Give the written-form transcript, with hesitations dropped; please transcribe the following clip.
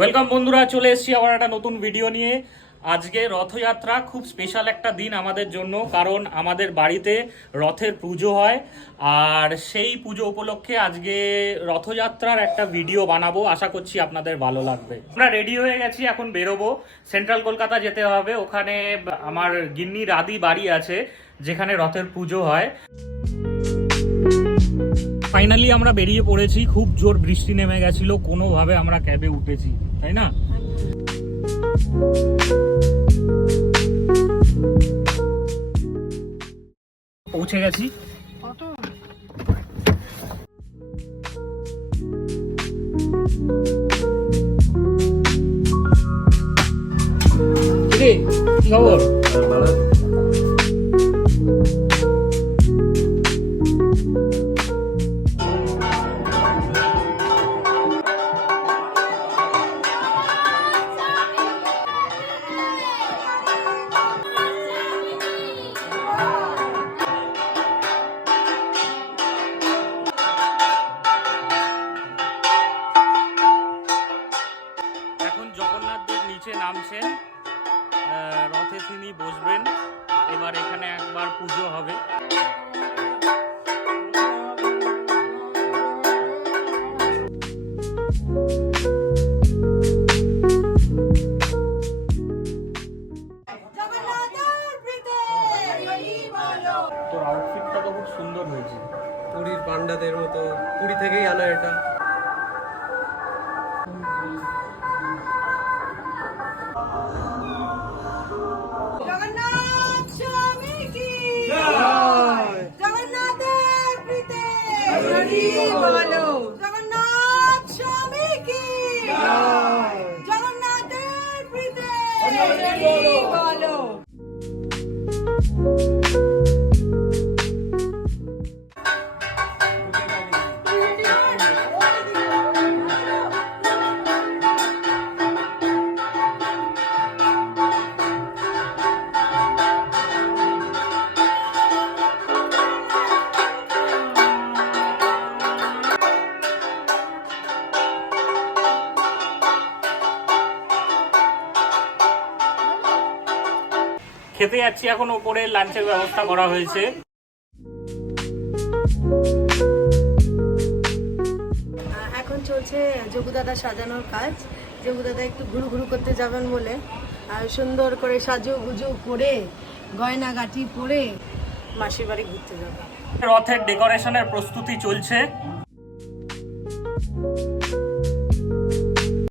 Welcome বন্ধুরা, চলে এসেছি আবার একটা নতুন ভিডিও নিয়ে। আজকে রথযাত্রা, খুব স্পেশাল একটা দিন আমাদের জন্য, কারণ আমাদের বাড়িতে রথের পুজো হয়। আর সেই পুজো উপলক্ষে আজকে রথযাত্রার একটা ভিডিও বানাবো, আশা করছি আপনাদের ভালো লাগবে। আমরা রেডি হয়ে গেছি, এখন বেরোবো। সেন্ট্রাল কলকাতা যেতে হবে, ওখানে আমার গিন্নি রাদি বাড়ি আছে যেখানে রথের পুজো হয়। ফাইনালি আমরা বেরিয়ে পড়েছি। খুব জোর বৃষ্টি নেমে গেছিল, কোনোভাবে আমরা ক্যাবে উঠেছি, তাই না? পৌঁছে গেছি। কি খবর? এখন জগন্নাথ দেব নিচে নামছেন, রথে তিনি বসবেন। এবার এখানে একবার পুজো হবে। তোর আউটফিটটা তো খুব সুন্দর হয়েছে, পুরীর পান্ডাদের মতো। পুরী থেকেই আনা এটা। জগন্নাথ স্বামী কি জয়, জগন্নাথের প্রীতি হরি বলো। জগন্নাথ স্বামী কি জয়, জগন্নাথের প্রীতি হরি বলো। খেতে যাচ্ছি এখন, ওপরে লাঞ্চের ব্যবস্থা করা হয়েছে। এখন চলছে যোগুদাদা সাজানোর কাজ। যোগুদাদা একটু ঘুরু ঘুরু করতে যাবেন বলে আর সুন্দর করে সাজু গুজু করে গয়না গাটি পরে মাসির বাড়ি ঘুরতে যাবে। রথের ডেকোরেশনের প্রস্তুতি চলছে।